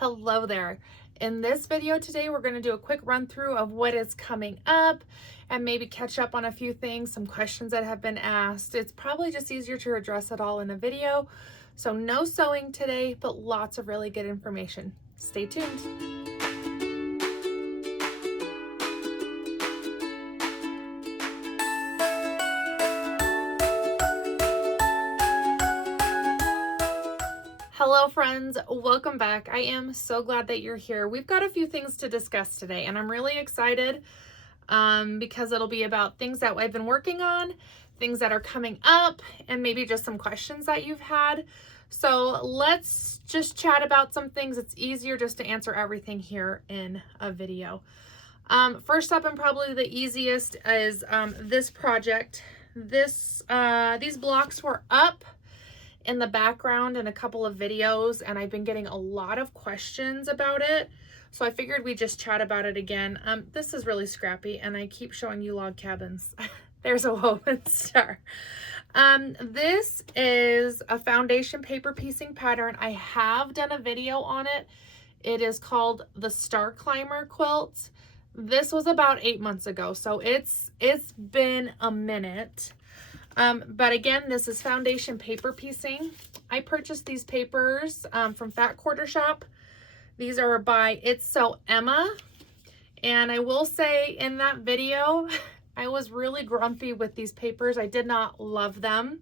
Hello there. In this video today, we're going to do a quick run through of what is coming up and maybe catch up on a few things, some questions that have been asked. It's probably just easier to address it all in a video. So no sewing today, but lots of really good information. Stay tuned. Hello friends, welcome back. I am so glad that you're here. We've got a few things to discuss today and I'm really excited because it'll be about things that I've been working on, things that are coming up, and maybe just some questions that you've had. So let's just chat about some things. It's easier just to answer everything here in a video. First up, and probably the easiest, is this project. These blocks were up in the background in a couple of videos and I've been getting a lot of questions about it, so I figured we'd just chat about it again. This is really scrappy and I keep showing you log cabins. There's a woven star. This is a foundation paper piecing pattern. I have done a video on it. It is called the Star Climber quilt. This was about 8 months ago, so it's been a minute. But again, this is foundation paper piecing. I purchased these papers from Fat Quarter Shop. These are by It's So Emma. And I will say in that video, I was really grumpy with these papers. I did not love them.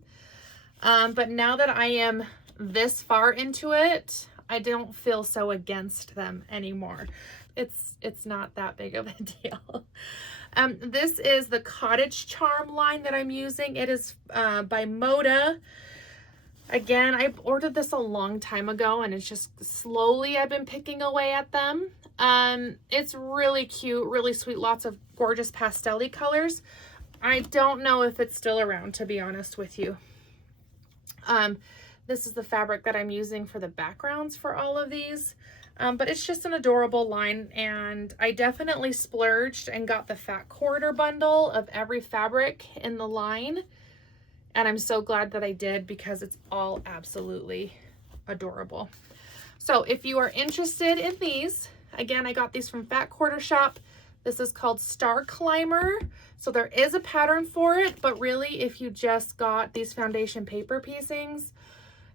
But now that I am this far into it, I don't feel so against them anymore. It's not that big of a deal. This is the Cottage Charm line that I'm using. It is by Moda. Again, I ordered this a long time ago and it's just slowly I've been picking away at them. It's really cute, really sweet, lots of gorgeous pastel-y colors. I don't know if it's still around, to be honest with you. This is the fabric that I'm using for the backgrounds for all of these. But it's just an adorable line, and I definitely splurged and got the Fat Quarter bundle of every fabric in the line, and I'm so glad that I did because it's all absolutely adorable. So if you are interested in these, again, I got these from Fat Quarter Shop. This is called Star Climber. So there is a pattern for it, but really if you just got these foundation paper piecings,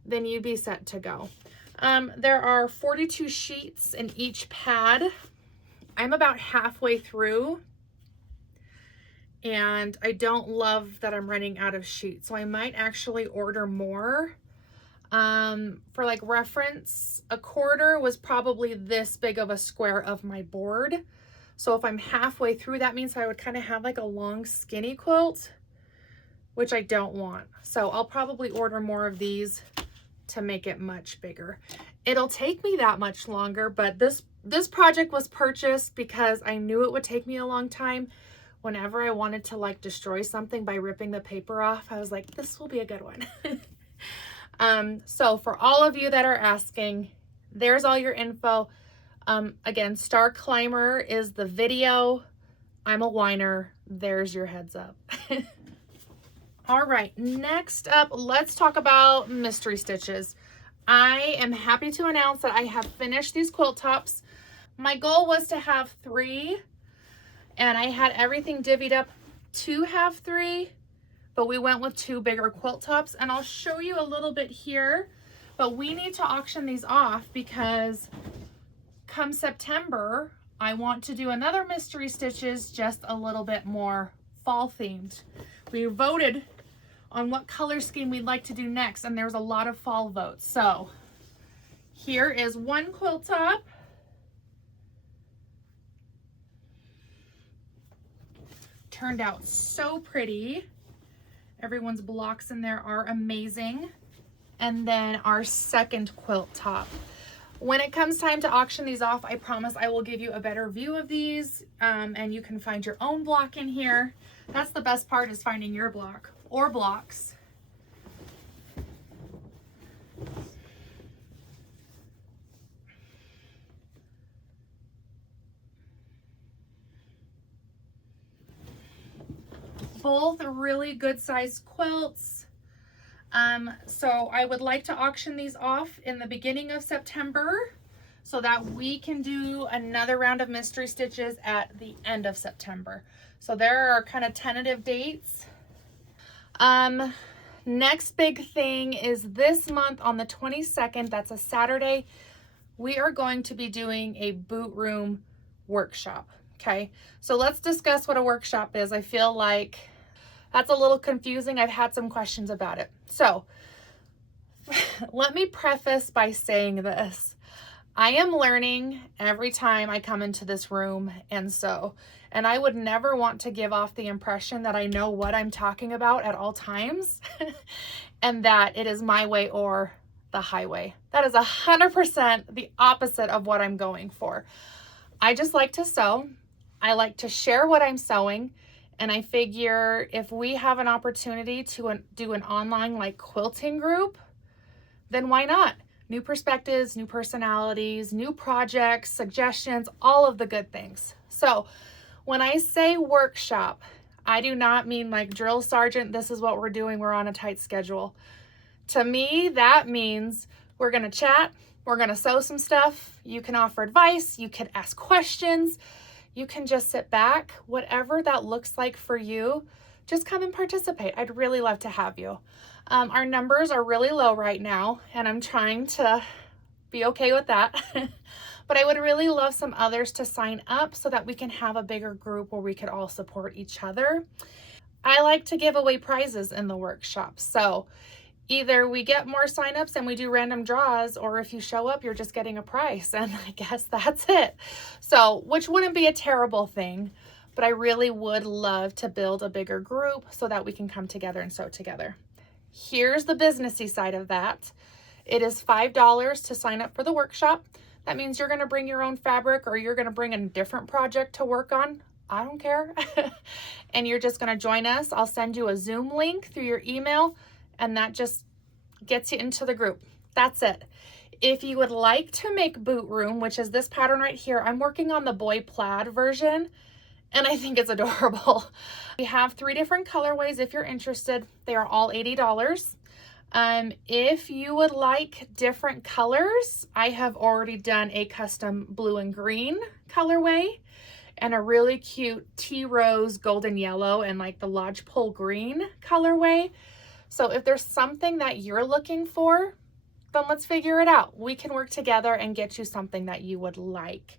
then you'd be set to go. There are 42 sheets in each pad. I'm about halfway through and I don't love that I'm running out of sheets, so I might actually order more. For like reference, a quarter was probably this big of a square of my board. So if I'm halfway through, that means I would kind of have like a long skinny quilt, which I don't want. So I'll probably order more of these to make it much bigger. It'll take me that much longer, but this project was purchased because I knew it would take me a long time. Whenever I wanted to like destroy something by ripping the paper off, I was like, this will be a good one. So for all of you that are asking, there's all your info. Again, Star Climber is the video. I'm a whiner. There's your heads up. All right, next up, let's talk about mystery stitches. I am happy to announce that I have finished these quilt tops. My goal was to have 3, and I had everything divvied up to have 3, but we went with 2 bigger quilt tops, and I'll show you a little bit here, but we need to auction these off because come September, I want to do another mystery stitches, just a little bit more fall themed. We voted on what color scheme we'd like to do next, and there's a lot of fall votes. So here is one quilt top. Turned out so pretty. Everyone's blocks in there are amazing. And then our second quilt top. When it comes time to auction these off, I promise I will give you a better view of these, and you can find your own block in here. That's the best part, is finding your block or blocks. Both really good sized quilts. So I would like to auction these off in the beginning of September. so that we can do another round of mystery stitches at the end of September. So there are kind of tentative dates. Next big thing is this month on the 22nd, that's a Saturday, we are going to be doing a boot room workshop. Okay, so let's discuss what a workshop is. I feel like that's a little confusing. I've had some questions about it. So let me preface by saying this. I am learning every time I come into this room and I would never want to give off the impression that I know what I'm talking about at all times and that it is my way or the highway. That is 100% the opposite of what I'm going for. I just like to sew. I like to share what I'm sewing, and I figure if we have an opportunity to do an online like quilting group, then why not? New perspectives, new personalities, new projects, suggestions, all of the good things. So when I say workshop, I do not mean like drill sergeant, this is what we're doing, we're on a tight schedule. To me, that means we're gonna chat, we're gonna sew some stuff, you can offer advice, you can ask questions, you can just sit back, whatever that looks like for you, just come and participate. I'd really love to have you. Our numbers are really low right now, and I'm trying to be okay with that. But I would really love some others to sign up so that we can have a bigger group where we could all support each other. I like to give away prizes in the workshop. So either we get more signups and we do random draws, or if you show up, you're just getting a prize. And I guess that's it. So, which wouldn't be a terrible thing, but I really would love to build a bigger group so that we can come together and sew together. Here's the businessy side of that. It is $5 to sign up for the workshop. That means you're going to bring your own fabric, or you're going to bring a different project to work on. I don't care. And you're just going to join us. I'll send you a Zoom link through your email, and that just gets you into the group. That's it. If you would like to make boot room, which is this pattern right here, I'm working on the boy plaid version, and I think it's adorable. We have 3 different colorways if you're interested. They are all $80. If you would like different colors, I have already done a custom blue and green colorway and a really cute tea rose, golden yellow, and like the lodgepole green colorway. So if there's something that you're looking for, then let's figure it out. We can work together and get you something that you would like.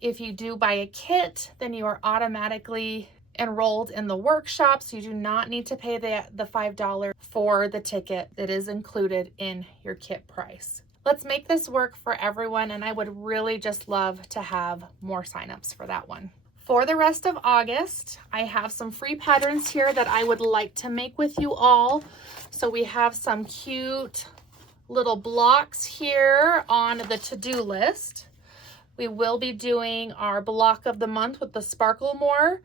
If you do buy a kit, then you are automatically enrolled in the workshop, so you do not need to pay the $5 for the ticket. It is included in your kit price. Let's make this work for everyone, and I would really just love to have more signups for that one. For the rest of August, I have some free patterns here that I would like to make with you all. So we have some cute little blocks here on the to-do list. We will be doing our block of the month with the Sparkle More.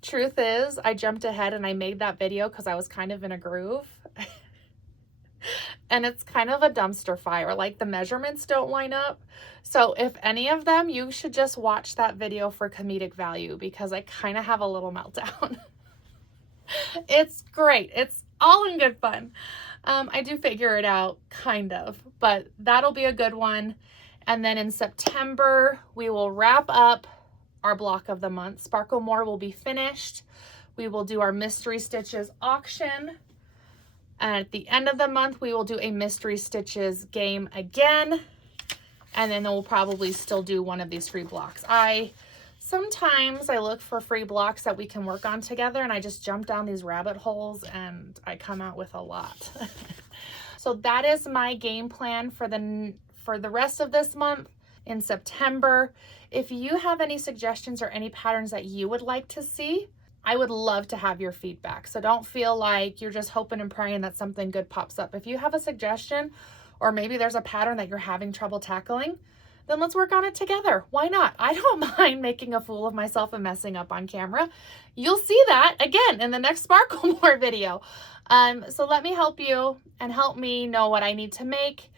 Truth is, I jumped ahead and I made that video because I was kind of in a groove. And it's kind of a dumpster fire, like the measurements don't line up. So if any of them, you should just watch that video for comedic value, because I kind of have a little meltdown. It's great. It's all in good fun. I do figure it out, kind of, but that'll be a good one. And then in September, we will wrap up our block of the month. Sparkle More will be finished. We will do our mystery stitches auction. And at the end of the month, we will do a mystery stitches game again. And then we'll probably still do one of these free blocks. Sometimes I look for free blocks that we can work on together, and I just jump down these rabbit holes and I come out with a lot. So that is my game plan for the rest of this month in September. If you have any suggestions or any patterns that you would like to see, I would love to have your feedback. So don't feel like you're just hoping and praying that something good pops up. If you have a suggestion, or maybe there's a pattern that you're having trouble tackling, then let's work on it together. Why not? I don't mind making a fool of myself and messing up on camera. You'll see that again in the next Sparkle More video. So let me help you and help me know what I need to make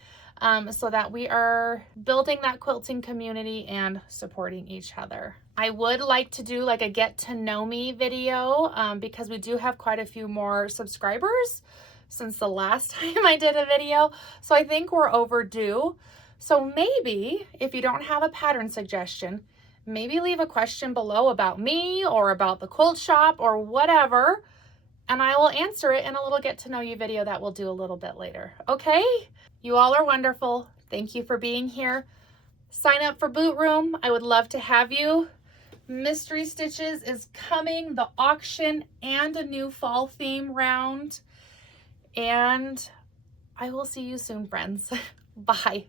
so that we are building that quilting community and supporting each other. I would like to do like a get to know me video because we do have quite a few more subscribers. since the last time I did a video, so I think we're overdue. So maybe if you don't have a pattern suggestion, maybe leave a question below about me or about the quilt shop or whatever, and I will answer it in a little get to know you video that we'll do a little bit later. Okay? You all are wonderful. Thank you for being here. Sign up for Boot Room. I would love to have you. Mystery Stitches is coming, the auction and a new fall theme round. And I will see you soon, friends. Bye.